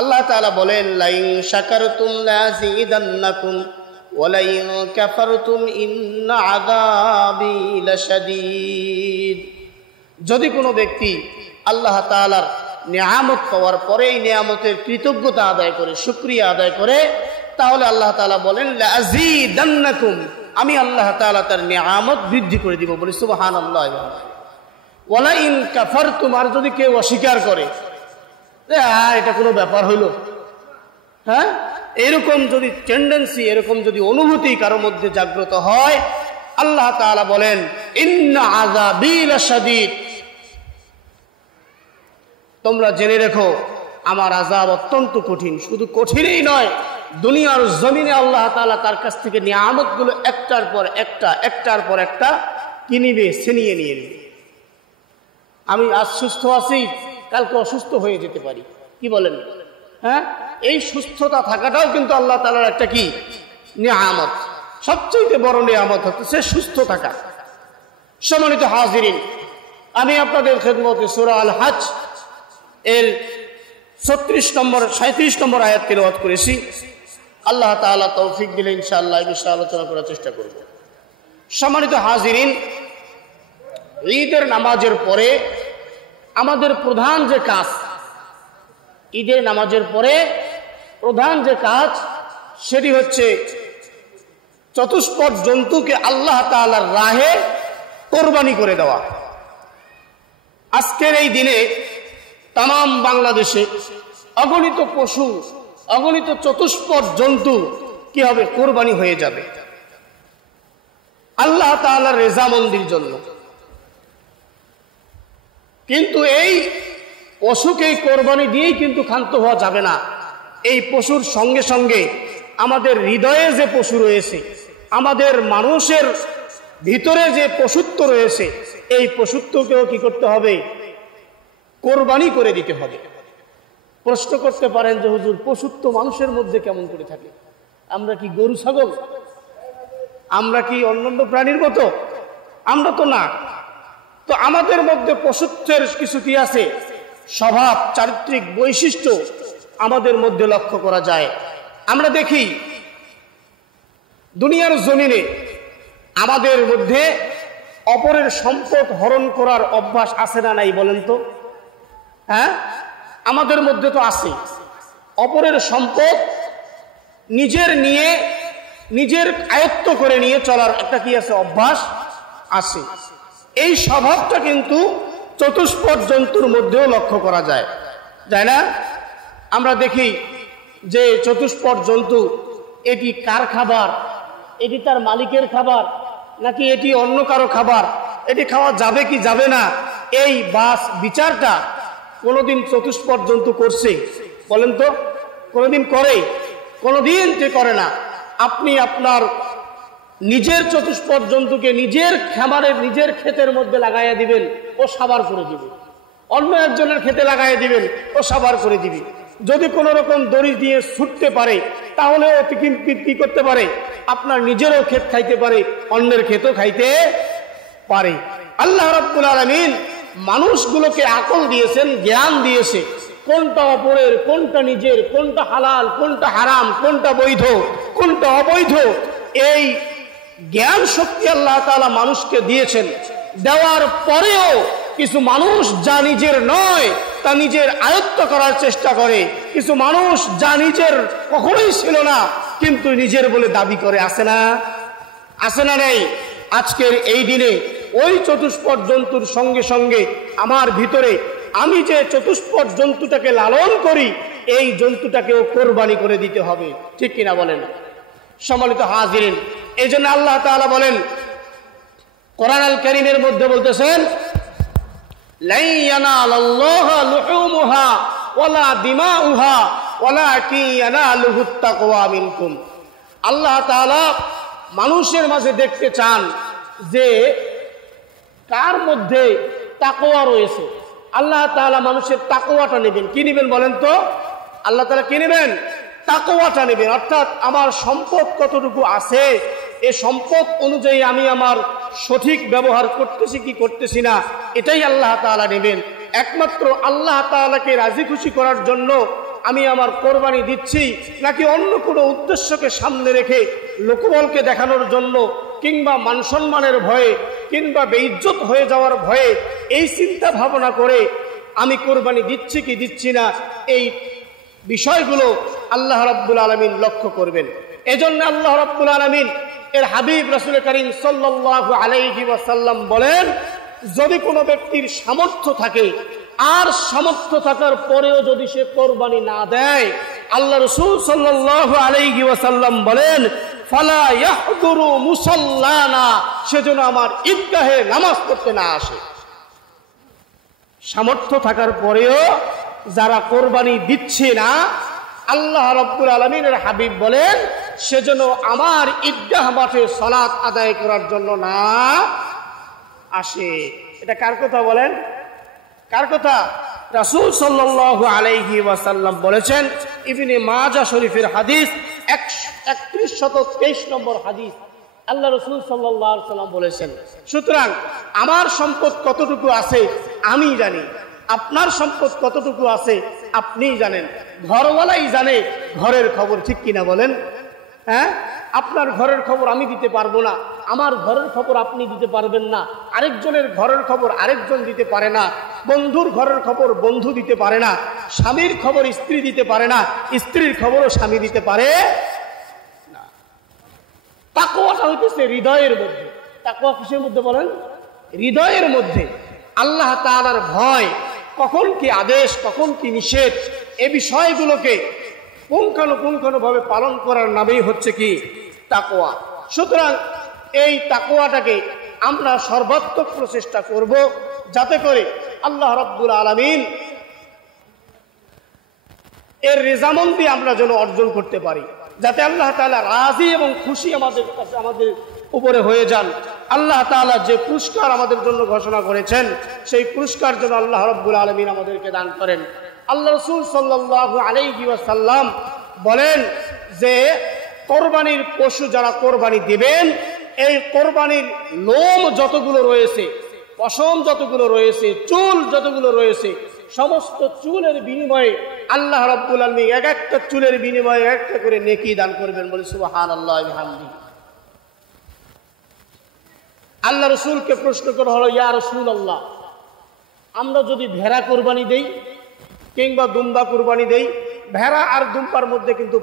আল্লাহ তাআলা বলেন, লাইন শাকারতুম লাযীদান্নাকুম ওয়া লাইন কাফারতুম ইন্না আযাবি লাশাদীদ। যদি কোনো ব্যক্তি আল্লাহ তাআলার নিয়ামত পাওয়ার পরে এই নিয়ামতের কৃতজ্ঞতা আদায় করে, শুকরিয়া আদায় করে, তাহলে আল্লাহ তাআলা বলেন লাযীদান্নাকুম, আমি আল্লাহ তাআলা তার নিয়ামত বৃদ্ধি করে দিব। বলি সুবহানাল্লাহ। ওয়া লাইন কাফারতুম, আর যদি কেউ অস্বীকার করে, এটা কোনো ব্যাপার হইল, হ্যাঁ, এরকম যদি টেন্ডেন্সি, এরকম যদি অনুভূতি কারোর মধ্যে জাগ্রত হয়, আল্লাহ তাআলা বলেন ইন্না আযাবি লাশাদীদ, তোমরা জেনে রেখো আমার আযাব অত্যন্ত কঠিন। শুধু কঠিনই নয়, দুনিয়ার জমিনে আল্লাহ তাআলা তার কাছ থেকে নিয়ামতগুলো একটার পর একটা কি নিবে, ছিনিয়ে নিয়ে নেবে। আমি আজ সুস্থ আছি, কালকে অসুস্থ হয়ে যেতে পারি, কি বলেন? হ্যাঁ, এই সুস্থতা থাকাটাও কিন্তু আল্লাহ তাআলার একটা কি নিয়ামত। সবচেয়ে বড় নিয়ামত হচ্ছে সুস্থ থাকা। সম্মানিত হাজিরিন, আমি আপনাদের খেদমতে সূরা আল হজ এর 37 নম্বর আয়াত তেলাওয়াত করেছি। আল্লাহ তাআলা তৌফিক দিলে ইনশাআল্লাহ এই বিষয়ে আলোচনা করার চেষ্টা করব। সম্মানিত হাজিরিন, ঈদের নামাজের পরে আমাদের প্রধান যে কাজ, ঈদের নামাজের পরে প্রধান যে কাজ, সেটি হচ্ছে চতুষ্পদ জন্তুকে আল্লাহ তাআলার রাহে কোরবানি করে দেওয়া। আজকের এই দিনে তাম বাংলাদেশে অগণিত পশু, অগণিত চতুষ্পদ জন্তু কি হবে, কোরবানি হয়ে যাবে আল্লাহ তাআলার রেজামন্দির জন্য। কিন্তু এই পশুকে কোরবানি দিয়েই কিন্তু ক্ষান্ত হওয়া যাবে না। এই পশুর সঙ্গে সঙ্গে আমাদের হৃদয়ে যে পশু রয়েছে, আমাদের মানুষের ভিতরে যে পশুত্ব রয়েছে, এই পশুত্বকেও কি করতে হবে, কোরবানি করে দিতে হবে। প্রশ্ন করতে পারেন যে হুজুর, পশুত্ব মানুষের মধ্যে কেমন করে থাকে? আমরা কি গরু ছাগল? আমরা কি অন্যান্য প্রাণীর মতো? আমরা তো না। তো আমাদের মধ্যে পশুত্বের কিছু কি আছে, স্বভাব, চারিত্রিক বৈশিষ্ট্য আমাদের মধ্যে লক্ষ্য করা যায়। আমরা দেখি দুনিয়ার জমিনে আমাদের মধ্যে অপরের সম্পদ হরণ করার অভ্যাস আছে না নাই বলেন তো? হ্যাঁ, আমাদের মধ্যে তো আছে। অপরের সম্পদ নিজের নিয়ে, নিজের আয়ত্ত করে নিয়ে চলার একটা কি আছে, অভ্যাস আছে। এই স্বভাবটা কিন্তু চতুষ্পদ জন্তুর মধ্যেও লক্ষ্য করা যায়, যায় না? আমরা দেখি যে চতুষ্পদ জন্তু, এটি কার খাবার, এটি তার মালিকের খাবার নাকি এটি অন্য কারো খাবার, এটি খাওয়া যাবে কি যাবে না, এই বাস বিচারটা কোনোদিন চতুষ্পদ জন্তু করছে বলেন তো? কোনোদিন করে? কোনোদিন যে করে না। আপনি আপনার নিজের চতুষ্পদ জন্তুকে নিজের খামারের, নিজের ক্ষেতের মধ্যে লাগাইয়া দিবেন, ও সাবার করে দিবে। অন্য একজনের ক্ষেতে লাগাইয়া দিবেন, ও সাবার করে দিবে। যদি কোনো রকম দড়ি দিয়ে ছুটতে পারে, তাহলে ও কি করতে পারে, আপনার নিজেরও ক্ষেত খাইতে পারে, অন্যের ক্ষেতও খাইতে পারে। আল্লাহ রাব্বুল আলামিন মানুষগুলোকে আকল দিয়েছেন, জ্ঞান দিয়েছে, কোনটা অপরের, কোনটা নিজের, কোনটা হালাল, কোনটা হারাম, কোনটা বৈধ, কোনটা অবৈধ, এই জ্ঞান শক্তি আল্লাহ তাআলা মানুষকে দিয়েছেন। দেওয়ার পরেও কিছু মানুষ যা নিজের নয় তা নিজের আয়ত্ত করার চেষ্টা করে। কিছু মানুষ যা নিজের কখনোই ছিল না কিন্তু নিজের বলে দাবি করে। আছে না? আছে না নেই? আজকের এই দিনে ওই চতুষ্পদ জন্তুর সঙ্গে সঙ্গে আমার ভিতরে আমি যে চতুষ্পদ জন্তুটাকে লালন করি, এই জন্তুটাকেও কোরবানি করে দিতে হবে, ঠিক কিনা বলেন? সম্মানিত হাজিরিন, এই জন্য আল্লাহ তাআলা বলেন কোরআন আল কারীমের মধ্যে বলতেছেন, লা ইয়ানালাল্লাহু লুহুমুহা ওয়ালা দিমাউহা ওয়ালাকিন ইয়ানালুহুত তাকওয়া মিনকুম। আল্লাহ তাআলা মানুষের মাঝে দেখতে চান যে কার মধ্যে তাকওয়া রয়েছে। আল্লাহ তাআলা মানুষের তাকওয়াটা নেবেন। কি নেবেন বলেন তো? আল্লাহ তাআলা কি নেবেন? তাকওয়াটা নেবেন। অর্থাৎ আমার সম্পদ কতটুকু আছে, এই সম্পদ অনুযায়ী আমি আমার সঠিক ব্যবহার করতেছি কি করতেছি না, এটাই আল্লাহ তাআলা নেবেন। একমাত্র আল্লাহ তাআলাকে রাজি খুশি করার জন্য আমি আমার কোরবানি দিচ্ছি, নাকি অন্য কোনো উদ্দেশ্যকে সামনে রেখে লোকবলকে দেখানোর জন্য, কিংবা মান সম্মানের ভয়ে, কিংবা বেইজ্জত হয়ে যাওয়ার ভয়ে, এই চিন্তা ভাবনা করে আমি কোরবানি দিচ্ছি কি দিচ্ছি না, এই বিষয়গুলো আল্লাহ রাব্বুল আলামিন লক্ষ্য করবেন। এজন্য আল্লাহ রাব্বুল আলামিন এর হাবিব রাসূল করিম সাল্লাল্লাহু আলাইহি ওয়াসাল্লাম বলেন, যদি কোনো ব্যক্তির সামর্থ্য থাকে, আর সামর্থ্য থাকার পরেও যদি সে কোরবানি না দেয়, আল্লাহ রাসূল সাল্লাল্লাহু আলাইহি ওয়াসাল্লাম বলেন, ফালা ইয়াহদুরু মুসাল্লানা, সেজন্য আমার ঈদগাহে নামাজ পড়তে না আসে। সামর্থ্য থাকার পরেও যারা কোরবানি দিচ্ছে না, আল্লাহ রাব্বুল আলামিনের হাবিব বলেন, সেজন্য আমার ঈদগাহ মাঠে সালাত আদায় করার জন্য না আসে। এটা কার কথা বলেন? কার কথা? রাসূল সাল্লাল্লাহু আলাইহি ওয়াসাল্লাম বলেছেন, ইবনে মাজাহ শরীফের হাদিস 3123 নম্বর হাদিস, আল্লাহ রাসূল সাল্লাল্লাহু আলাইহি ওয়াসাল্লাম বলেছেন। সুতরাং আমার সম্পদ কতটুকু আছে আমি জানি, আপনার সম্পদ কতটুকু আছে আপনিই জানেন, ঘরওয়ালাই জানে ঘরের খবর, ঠিক কিনা বলেন? হ্যাঁ, আপনার ঘরের খবর আমি দিতে পারবো না, আমার ঘরের খবর আপনি দিতে পারবেন না, আরেকজনের ঘরের খবর আরেকজন দিতে পারে না, বন্ধুর ঘরের খবর বন্ধু দিতে পারে না, স্বামীর খবর স্ত্রী দিতে পারে না, স্ত্রীর খবরও স্বামী দিতে পারে না। তাকওয়াটা হইতেছে হৃদয়ের মধ্যে। তাকওয়া কিসের মধ্যে বলেন? হৃদয়ের মধ্যে। আল্লাহ তাআলার ভয়, কখন কি আদেশ কখন কি নিষেধ, এই বিষয়গুলোকে পুঙ্খানুপুঙ্খানুভাবে পালন করার নামেই হচ্ছে কি তাকওয়া। সুতরাং এই তাকওয়াটাকে আমরা সর্বাত্মক প্রচেষ্টা করব, যাতে করে আল্লাহ রাব্বুল আলামিন এর রেজামন্দি আমরা যেন অর্জন করতে পারি, যাতে আল্লাহ তাআলা রাজি এবং খুশি আমাদের কাছে আমাদের উপরে হয়ে যান। আল্লাহ তাআলা যে পুরস্কার আমাদের জন্য ঘোষণা করেছেন, সেই পুরস্কার যেন আল্লাহ রাব্বুল আলামিন আমাদেরকে দান করেন। আল্লাহ রাসূল সাল্লাল্লাহু আলাইহি ওয়াসাল্লাম বলেন যে কোরবানির পশু যারা কোরবানি দিবেন, এই কোরবানির লোম যতগুলো রয়েছে, পশম যতগুলো রয়েছে, চুল যতগুলো রয়েছে, সমস্ত চুলের বিনিময়ে আল্লাহ রাব্বুল আলামিন এক একটা চুলের বিনিময়ে একটা করে নেকি দান করবেন। বলি সুবহানাল্লাহি ওয়া বিহামদিহি। আল্লাহ রাসূলকে প্রশ্ন করা হলো, ইয়া রাসূলুল্লাহ, আমরা যদি ভেড়া কোরবানি দেই কিংবা দুম্বা কোরবানি দেই, ভেড়া আর দুম্বার মধ্যে কিন্তু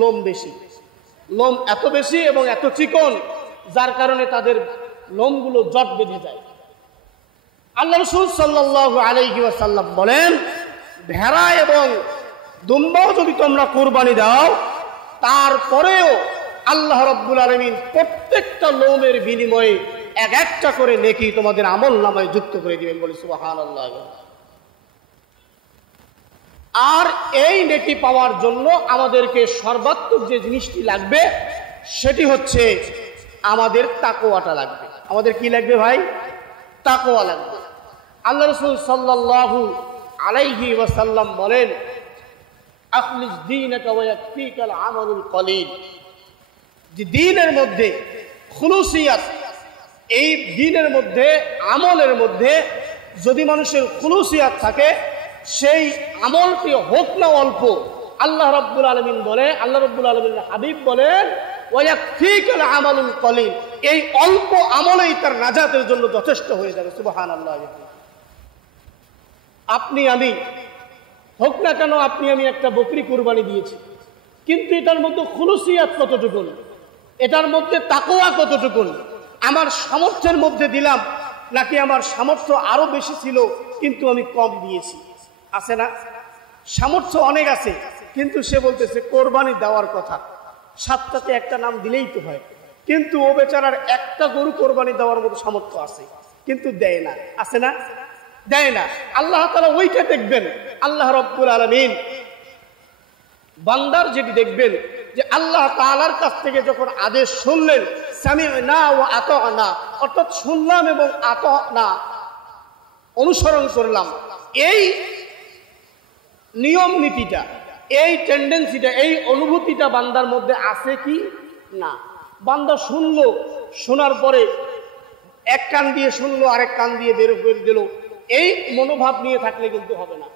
লোম বেশি, লোম এত বেশি এবং এত চিকন, যার কারণে তাদের লোমগুলো জট বেঁধে যায়। আল্লাহ রাসূল সাল্লাল্লাহু আলাইহি ওয়াসাল্লাম বলেন, ভেড়া এবং দুম্বাও যদি তোমরা কোরবানি দাও, তারপরেও আল্লাহ রাব্বুল আলামিন প্রত্যেকটা লোমের বিনিময়ে এক একটা করে নেকি তোমাদের আমল নামায় যুক্ত করে দিবেন। বলি সুবহানাল্লাহ। আর এই নেকি পাওয়ার জন্য আমাদেরকে সর্বাত্মক যে জিনিসটি লাগবে, সেটি হচ্ছে আমাদের তাকওয়াটা লাগবে। আমাদের কি লাগবে ভাই? তাকওয়া লাগবে। আল্লাহ রাসূল সাল্লাল্লাহু আলাইহি ওয়াসাল্লাম বলেন, আখলিস দীনাকা ওয়া ইয়াকফিকাল আমালুল কলিল। যে দ্বীনের মধ্যে খুলুসিয়াত, এই দ্বীনের মধ্যে আমলের মধ্যে যদি মানুষের খুলুসিয়াত থাকে, সেই আমলটি হোক না অল্প, আল্লাহ রাব্বুল আলামিন বলে, আল্লাহ রাব্বুল আলামিনের হাবিব বলেন, ওয়া ইয়াকফিকাল আমালুল কলিল, এই অল্প আমলেই তার নাজাতের জন্য যথেষ্ট হয়ে যাবে। সুবহানাল্লাহ। আপনি আমি হোক না কেন, আপনি আমি একটা বকরি কুরবানি দিয়েছি, কিন্তু এটার মধ্যে খুলুসিয়াত কতটুকু, এটার মধ্যে তাকওয়া কতটুকু, আমার সামর্থ্যের মধ্যে দিলাম নাকি আমার সামর্থ্য আরো বেশি ছিল কিন্তু আমি কম দিয়েছি? আছে না? সামর্থ্য অনেক আছে, কিন্তু সে বলতেছে কোরবানি দেওয়ার কথা, সাতটাতে একটা নাম দিলেই তো হয়, কিন্তু ও বেচারার একটা গরু কোরবানি দেওয়ার মতো সামর্থ্য আছে, কিন্তু দেয় না। আছে না? দেয় না। আল্লাহ তাআলা ওইটা দেখবেন। আল্লাহ রাব্বুল আলামিন বান্দার যেটি দেখবেন, যে আল্লাহ তাআলার কাছ থেকে যখন আদেশ শুনলেন, সামি'না ওয়া আতা'না, অর্থাৎ শুনলাম এবং আতা'না অনুসরণ করলাম, এই নিয়ম নীতিটা, এই টেন্ডেন্সিটা, এই অনুভূতিটা বান্দার মধ্যে আছে কি না? বান্দা শুনলো, শোনার পরে এক কান দিয়ে শুনলো, আরেক কান দিয়ে বের করে দিল, এই মনোভাব নিয়ে থাকলে কিন্তু হবে না।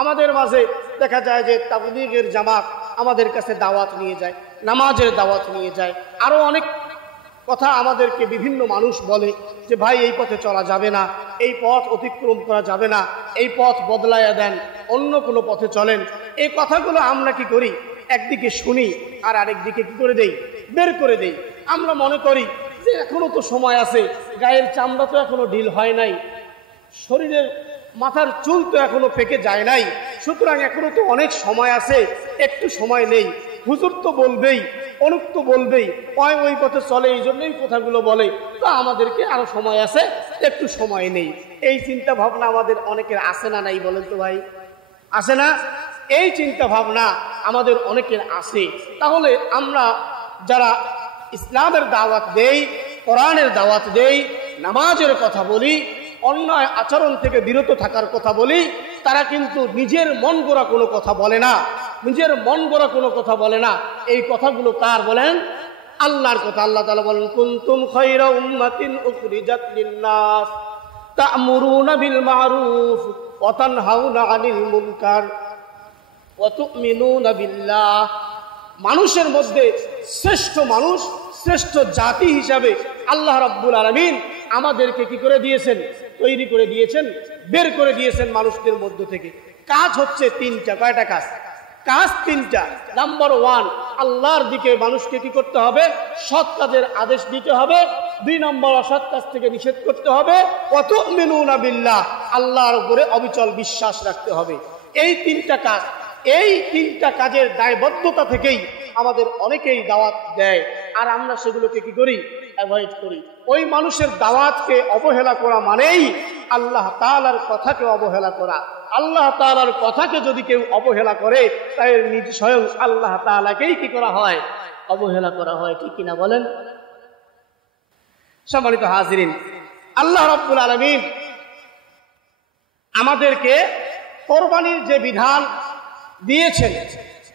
আমাদের মাঝে দেখা যায় যে তাবলীগের জামাত আমাদের কাছে দাওয়াত নিয়ে যায়, নামাজের দাওয়াত নিয়ে যায়, আরো অনেক কথা আমাদেরকে বিভিন্ন মানুষ বলে যে ভাই এই পথে চলা যাবে না, এই পথ অতিক্রম করা যাবে না, এই পথ বদলাইয়া দেন, অন্য কোনো পথে চলেন। এই কথাগুলো আমরা কি করি, একদিকে শুনি আর আরেকদিকে কি করে দেই, বের করে দেই। আমরা মনে করি যে এখনো তো সময় আছে, গায়ের চামড়া তো এখনো ঢিল হয় নাই, শরীরের মাথার চুল তো এখনো পেকে যায় নাই, সুতরাং এখনো তো অনেক সময় আছে, একটু সময় নেই, হুজুর তো বলবেই, অনুক তো বলবেই, ওই পথে চলে, এই জন্যই কথাগুলো বলে, তো আমাদেরকে আরো সময় আছে, একটু সময় নেই। এই চিন্তা ভাবনা আমাদের অনেকের আছে না নাই বলেন তো ভাই, আছে না? এই চিন্তা ভাবনা আমাদের অনেকের আছে। তাহলে আমরা যারা ইসলামের দাওয়াত দেই, কোরআনের দাওয়াত দেই, নামাজের কথা বলি, অন্যায় আচরণ থেকে বিরত থাকার কথা বলি, তারা কিন্তু নিজের মন গড়া কোনো কথা বলে না, নিজের মন গড়া কোনো কথা বলে না। এই কথাগুলো কার বলেন? আল্লাহর কথা। আল্লাহ তাআলা বলেন, কুনতুম খায়রা উম্মাতিন উখরিজাত লিন-নাস তা'মুরুনা বিল মা'রুফ ওয়া তানহাউনা আনিল মুনকার ওয়া তু'মিনুনা বিল্লাহ। মানুষের মধ্যে শ্রেষ্ঠ মানুষ, শ্রেষ্ঠ জাতি হিসাবে আল্লাহ রাব্বুল আলামিন আমাদেরকে কি করে দিয়েছেন? তৈরি করে দিয়েছেন, বের করে দিয়েছেন মানুষদের মধ্য থেকে। কাজ হচ্ছে তিনটা। কয়টা কাজ? কাজ তিনটা। নাম্বার 1, আল্লাহর দিকে মানুষকে কি করতে হবে? সৎ কাজের আদেশ দিতে হবে। 2 নম্বর, অসৎ কাজ থেকে নিষেধ করতে হবে। ওয়া তু'মিনুনা বিল্লাহ, আল্লাহর উপরে অবিচল বিশ্বাস রাখতে হবে। এই তিনটা কাজ, এই তিনটা কাজের দায়বদ্ধতা থেকেই আমাদের অনেকেই দাওয়াত দেয়, আর আমরা সেগুলোকে কি করি? অ্যাভয়েড করি। ওই মানুষের দাওয়াতকে অবহেলা করা মানেই আল্লাহ তাআলার কথাকে অবহেলা করা। আল্লাহ তাআলার কথাকে যদি কেউ অবহেলা করে, তাই নিজ স্বয়ং আল্লাহ তাআলাকেই কি করা হয়? অবহেলা করা হয়। ঠিক কিনা বলেন? সম্মানিত হাজিরিন, আল্লাহ রাব্বুল আলামিন আমাদেরকে কোরবানির যে বিধান দিয়েছেন,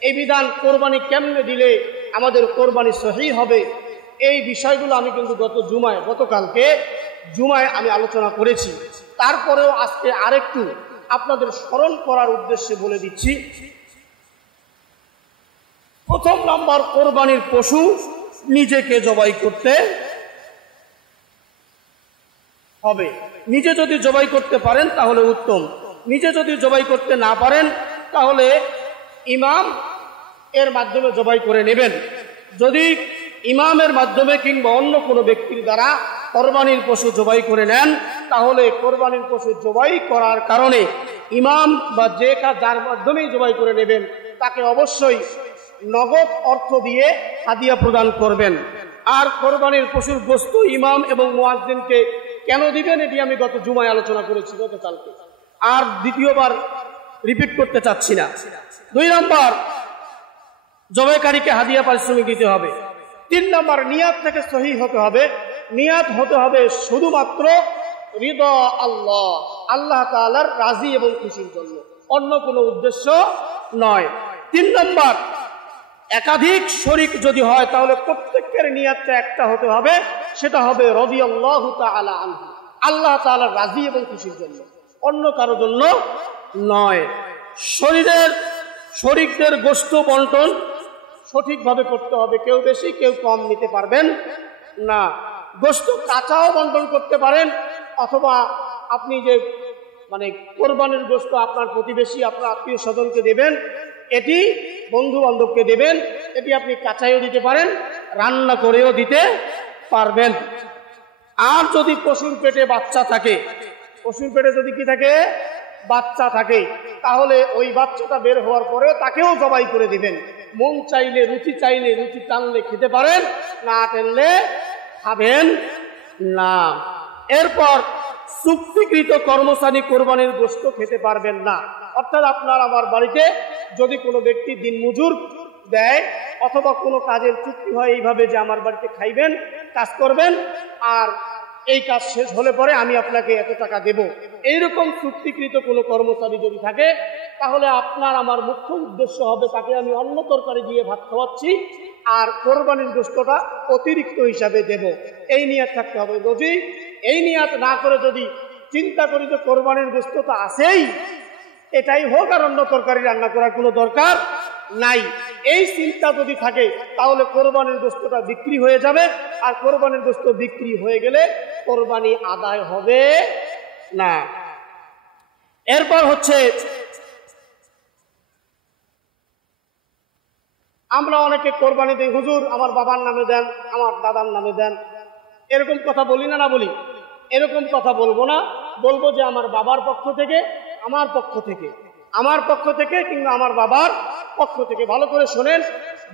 এই বিধান কোরবানি কেমনে দিলে আমাদের কোরবানি সহিহ হবে, এই বিষয়গুলো আমি কিন্তু গতকালকে জুমায় আমি আলোচনা করেছি। তারপরেও আজকে আরেকটু আপনাদের স্মরণ করার উদ্দেশ্যে বলে দিচ্ছি। প্রথম নাম্বার, কোরবানির পশু নিজেকে জবাই করতে হবে। নিজে যদি জবাই করতে পারেন তাহলে উত্তম, নিজে যদি জবাই করতে না পারেন তাহলে ইমাম এর মাধ্যমে জবাই করে নেবেন। যদি ইমামের মাধ্যমে কিংবা অন্য কোনো ব্যক্তির দ্বারা কোরবানির পশু জবাই করে নেন, তাহলে কোরবানির পশু জবাই করার কারণে ইমাম বা যার মাধ্যমেই জবাই করে নেবেন তাকে অবশ্যই নগদ অর্থ দিয়ে হাদিয়া প্রদান করবেন। আর কোরবানির পশুর গোশত ইমাম এবং মুয়াজ্জিনকে কেন দিবেন, এটি আমি গত জুমায় আলোচনা করেছি গতকালকে, আর দ্বিতীয়বার রিপিট করতে চাচ্ছি না। 2 নম্বর, জবাইকারীকে হাদিয়া পারিশ্রমিক দিতে হবে। 3 নম্বর, নিয়াত থেকে সহিহ হতে হবে। নিয়াত হতে হবে শুধুমাত্র রিদা আল্লাহ, আল্লাহ তাআলার রাজি এবং খুশির জন্য, অন্য কোনো উদ্দেশ্য নয়। 3 নম্বর, একাধিক শরীক যদি হয় তাহলে প্রত্যেকের নিয়াতটা একটা হতে হবে, সেটা হবে রাদিয়াল্লাহু তাআলা আনহু, আল্লাহ তাআলার রাজি এবং খুশির জন্য, অন্য কারো জন্য নয়। শরীকদের গোশত বন্টন সঠিকভাবে করতে হবে, কেউ বেশি কেউ কম নিতে পারবেন না। গোশত কাঁচাও বন্টন করতে পারেন, অথবা আপনি যে কোরবানির গোশত আপনার প্রতিবেশী, আপনার আত্মীয় স্বজনকে দেবেন, এটি বন্ধু বান্ধবকে দেবেন, এটি আপনি কাঁচাইও দিতে পারেন, রান্না করেও দিতে পারবেন। আর যদি পশুর পেটে বাচ্চা থাকে, পশুর পেটে যদি কি থাকে? বাচ্চা থাকে, তাহলে ওই বাচ্চাটা বের হওয়ার পরেও তাকেও জবাই করে দিবেন। মন চাইলে, রুচি টানলে খেতে পারেন, না টানলে খাবেন না। এরপর চুক্তিকৃত কর্মচারী কোরবানির গোশত খেতে পারবেন না। অর্থাৎ আপনার আমার বাড়িতে যদি কোনো ব্যক্তি দিনমজুর দেয়, অথবা কোনো কাজের চুক্তি হয় এইভাবে যে আমার বাড়িতে খাইবেন, কাজ করবেন, আর এই কাজ শেষ হলে পরে আমি আপনাকে এত টাকা দেব, এইরকম চুক্তিকৃত কোনো কর্মচারী যদি থাকে, তাহলে আপনার আমার মুখ্য উদ্দেশ্য হবে তাকে আমি অন্য তরকারি দিয়ে ভাত খাওয়াচ্ছি, আর কোরবানির গোশতটা অতিরিক্ত হিসাবে দেব, এই নিয়াত থাকতে হবে। যদি এই নিয়াত না করে যদি চিন্তা করি যে কোরবানির গোশতটা আছেই, এটাই হোক, আর অন্য তরকারি রান্না করার কোনো দরকার নাই। এই চিন্তা যদি থাকে তাহলে কোরবানির গোশতটা বিক্রি হয়ে যাবে, আর কোরবানির গোশত বিক্রি হয়ে গেলে কোরবানি আদায় হবে না। এরপর হচ্ছে আমরা অনেকে কোরবানি দিই, হুজুর আমার বাবার নামে দেন, আমার দাদার নামে দেন, এরকম কথা বলি না? না বলি? এরকম কথা বলবো না, বলবো যে আমার বাবার পক্ষ থেকে, আমার পক্ষ থেকে, আমার পক্ষ থেকে কিংবা আমার বাবার পক্ষ থেকে। ভালো করে শোনেন,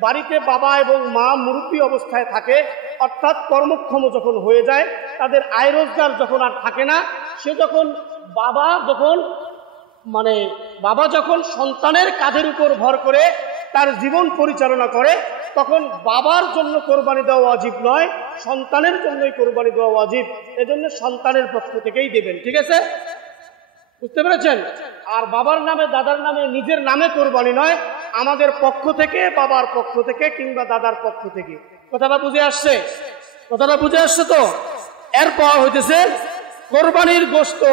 বাড়িতে বাবা এবং মা মুরব্বী অবস্থায় থাকে, অর্থাৎ কর্মক্ষম যখন হয়ে যায়, তাদের আয় রোজগার যখন আর থাকে না, সে যখন বাবা যখন সন্তানের কাঁধের উপর ভর করে তার জীবন পরিচালনা করে, তখন বাবার জন্য কোরবানি দেওয়া ওয়াজিব নয়, সন্তানের জন্যই কোরবানি দেওয়া ওয়াজিব। এজন্য সন্তানের পক্ষ থেকেই দেবেন, ঠিক আছে? বুঝতে পেরেছেন? আর বাবার নামে দাদার নামে নিজের নামে কোরবানি নয়, আমাদের পক্ষ থেকে, বাবার পক্ষ থেকে কিংবা দাদার পক্ষ থেকে। কথাটা বুঝে আসছে? কথাটা বুঝে আসছে তো? এরপর হইতেছে কোরবানির গোশত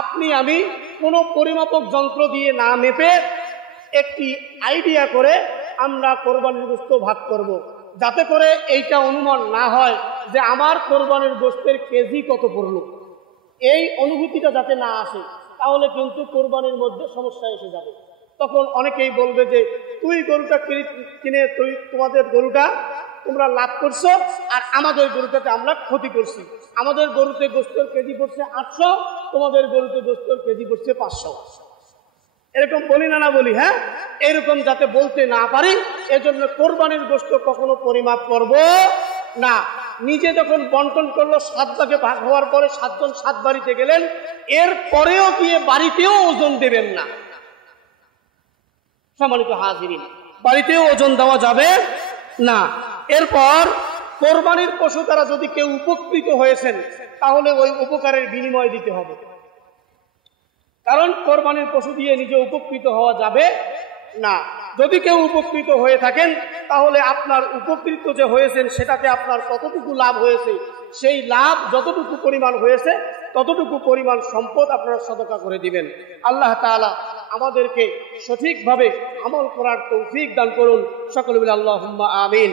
আপনি আমি কোনো পরিমাপক যন্ত্র দিয়ে না মেপে একটি আইডিয়া করে আমরা কোরবানির গোশত ভাগ করব, যাতে করে এইটা অনুমান না হয় যে আমার কোরবানির গোশতের কেজি কত পড়লো। এই অনুভূতিটা যাতে না আসে, তাহলে কিন্তু কোরবানির মধ্যে সমস্যা এসে যাবে। তখন অনেকেই বলবে যে তুই গরুটা কিনে তোমাদের গরুটা তোমরা লাভ করছো, আর আমাদের গরুটাতে আমরা ক্ষতি করছি। আমাদের গরুতে গোশতের কেজি পড়ছে 800, তোমাদের গরুতে গোশতের কেজি পড়ছে 500। এরকম বলি না? না বলি? হ্যাঁ, এরকম যাতে বলতে না পারি, এজন্য কোরবানির গোশত কখনো পরিমাপ করব না। নিজে যখন বন্টন করলো, 7 ভাগে ভাগ হওয়ার পরে 7 জন 7 বাড়িতে গেলেন, এর পরেও গিয়ে বাড়িতেও ওজন দেবেন না। সম্মানিত হাজিরিন, বাড়িতেও ওজন দেওয়া যাবে না। এরপর কোরবানির পশু দ্বারা যদি কেউ উপকৃত হয়েছেন, তাহলে ওই উপকারের বিনিময় দিতে হবে। কারণ কোরবানির পশু দিয়ে নিজে উপকৃত হওয়া যাবে না। যদি কেউ উপকৃত হয়ে থাকেন, তাহলে আপনার উপকৃত যে হয়েছেন সেটাতে আপনার কতটুকু লাভ হয়েছে, সেই লাভ যতটুকু পরিমাণ হয়েছে ততটুকু পরিমাণ সম্পদ আপনারা সদকা করে দিবেন। আল্লাহ তাআলা আমাদেরকে সঠিকভাবে আমল করার তৌফিক দান করুন। সকলে বলে আল্লাহুম্মা আমিন।